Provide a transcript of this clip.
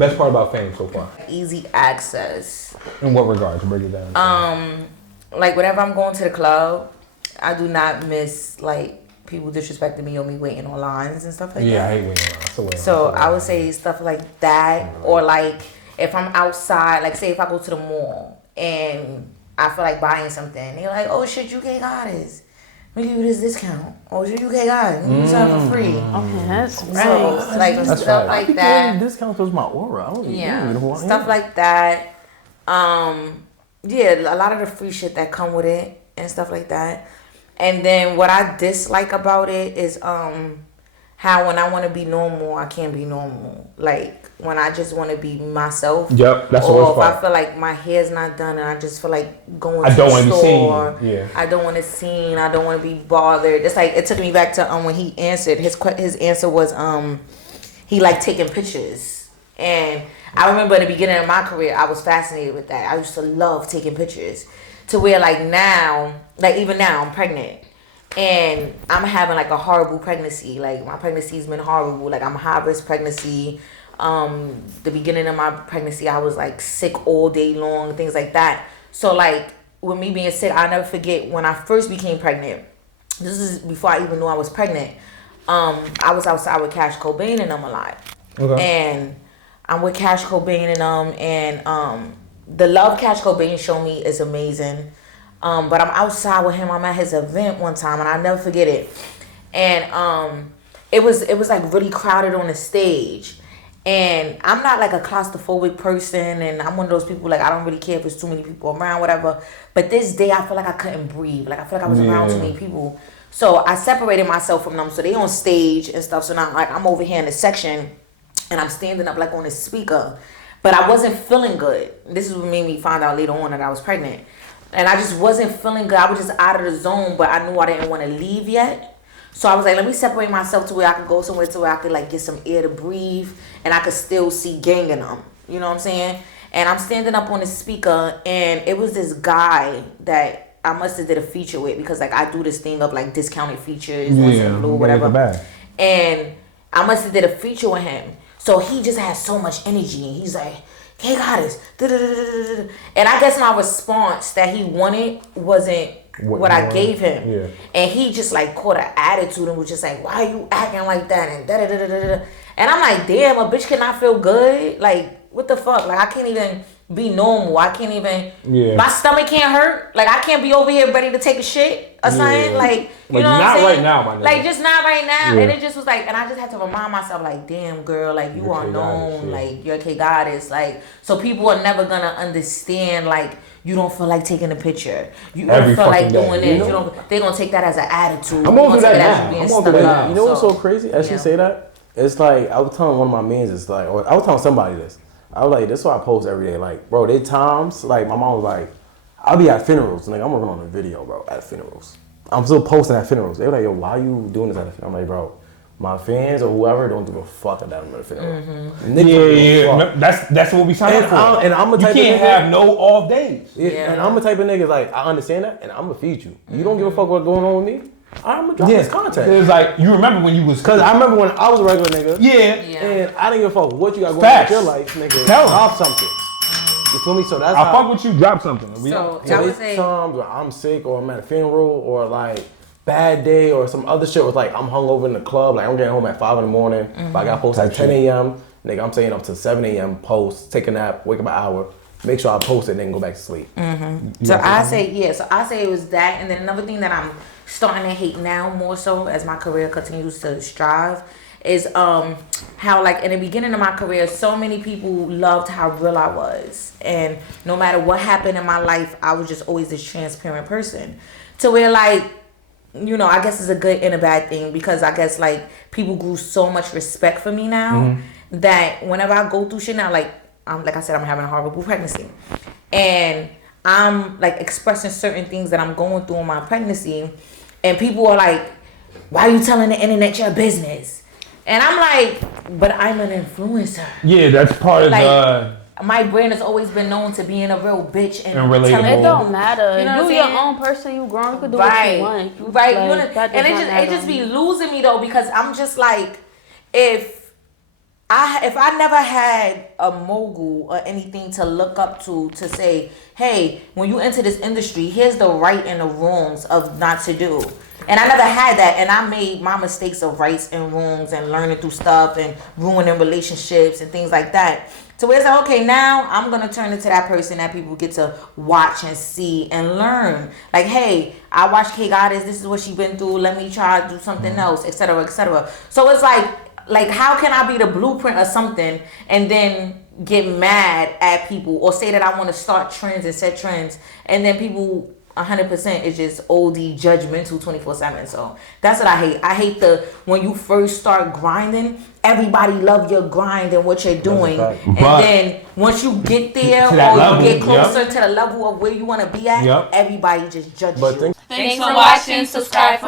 best part about fame so far? Easy access. In what regard? To break it down. Like whenever I'm going to the club, I do not miss like people disrespecting me or me waiting on lines and stuff like that. Yeah, I hate waiting on lines. So I would say stuff like that, or like if I'm outside, like say if I go to the mall and I feel like buying something, they're like, "Oh shit, you can't got this. We give you this discount. Oh shit, you can't got it. You got it for free." Okay, that's right. So like that's stuff right. like that. Discounts was my aura. I don't even Stuff like that. Yeah, a lot of the free shit that come with it and stuff like that. And then what I dislike about it is how when I want to be normal, I can't be normal. Like when I just want to be myself. Yep, that's the or worst if part. I feel like my hair's not done and I just feel like going I to don't the want to be store. seen. Yeah. I don't want to seen. I don't want to be bothered. It's like it took me back to when he answered. His answer was he liked taking pictures. And I remember in the beginning of my career, I was fascinated with that. I used to love taking pictures. To where like now, like even now, I'm pregnant. And I'm having like a horrible pregnancy. Like my pregnancy's been horrible. Like I'm a high risk pregnancy. The beginning of my pregnancy, I was like sick all day long, things like that. So like with me being sick, I'll never forget when I first became pregnant. This is before I even knew I was pregnant. I was outside with Cash Cobain and them a lot. Okay. And I'm with Cash Cobain and them, and the love Cash Cobain showed me is amazing. But I'm outside with him. I'm at his event one time, and I'll never forget it. And it was like really crowded on the stage. And I'm not like a claustrophobic person, and I'm one of those people like I don't really care if there's too many people around, whatever. But this day I feel like I couldn't breathe. Like I feel like I was around too many people. So I separated myself from them. So they on stage and stuff. So now like I'm over here in the section, and I'm standing up like on a speaker. But I wasn't feeling good. This is what made me find out later on that I was pregnant. And I just wasn't feeling good. I was just out of the zone, but I knew I didn't want to leave yet. So I was like, let me separate myself to where I could go somewhere to where I could like get some air to breathe and I could still see gang in them. You know what I'm saying? And I'm standing up on the speaker, and it was this guy that I must have did a feature with, because like I do this thing of like discounted features, once in a blue, whatever. And I must have did a feature with him. So he just had so much energy, and he's like, "Hey, goddess," and I guess my response that he wanted wasn't what I gave him. Yeah. And he just like caught an attitude and was just like, "Why are you acting like that?" And da-da-da-da-da. And I'm like, damn, a bitch cannot feel good? Like, what the fuck? Like, I can't even be normal. I can't even, my stomach can't hurt. Like, I can't be over here ready to take a shit or something. Like, you know what I'm saying? Not right now, my nigga. Like, just not right now. Yeah. And it just was like, and I just had to remind myself, like, damn, girl, like, you are known. Like, you're a K-Goddess. Like, so people are never going to understand, like, you don't feel like taking a picture. You don't feel like doing this. You don't. They're going to take that as an attitude. I'm over that now. You know what's so crazy? As you say that, it's like, I was telling one of my mans, it's like, or I was telling somebody this. I was like, this is what I post every day. Like, bro, there times, like, my mom was like, I'll be at funerals. And like, I'm working on a video, bro, at funerals. I'm still posting at funerals. They were like, yo, why are you doing this at a funeral? I'm like, bro, my fans or whoever don't give a fuck about them at a funeral. Mm-hmm. That's what we signed up for. And I'm a type you can't of nigga, have no off days. Yeah. And I'm the type of nigga, like, I understand that, and I'm gonna feed you. You don't give a fuck what's going on with me? I'm gonna drop this contact. It's like, you remember when you was... Because I remember when I was a regular nigga. Yeah. And I didn't give a fuck what you got going on with your life, nigga. Drop something. You feel me? So that's I fuck with you, drop something. So I would say... times where I'm sick or I'm at a funeral or like bad day or some other shit was like I'm hungover in the club, like I'm getting home at 5 in the morning, but I got post at 10 a.m. Nigga, I'm staying up to 7 a.m. post, take a nap, wake up an hour, make sure I post it and then go back to sleep. So I say it was that, and then another thing that I'm starting to hate now more so as my career continues to strive is how like in the beginning of my career so many people loved how real I was, and no matter what happened in my life I was just always this transparent person, to where like, you know, I guess it's a good and a bad thing, because I guess like people grew so much respect for me now that whenever I go through shit now, like I said, I'm having a horrible pregnancy and I'm like expressing certain things that I'm going through in my pregnancy, and people are like, why are you telling the internet your business? And I'm like, but I'm an influencer. Yeah, that's part of the... My brand has always been known to being a real bitch and relatable. It don't matter. You know you your own person. You grown. You can do what you want. And it just be losing me though, because I'm just like, if if I never had a mogul or anything to look up to say, hey, when you enter this industry, here's the right and the wrongs of not to do. And I never had that, and I made my mistakes of rights and wrongs and learning through stuff and ruining relationships and things like that. So it's like, okay, now I'm going to turn into that person that people get to watch and see and learn. Like, hey, I watched K Goddess, this is what she been through, let me try to do something else, etc., etc. So it's like, how can I be the blueprint of something and then get mad at people or say that I want to start trends and set trends, and then people 100% is just OD judgmental 24/7. So that's what I hate. I hate when you first start grinding, everybody love your grind and what you're doing, and then once you get there or level, you get closer to the level of where you want to be at, everybody just judges you. Thanks for watching. Subscribe.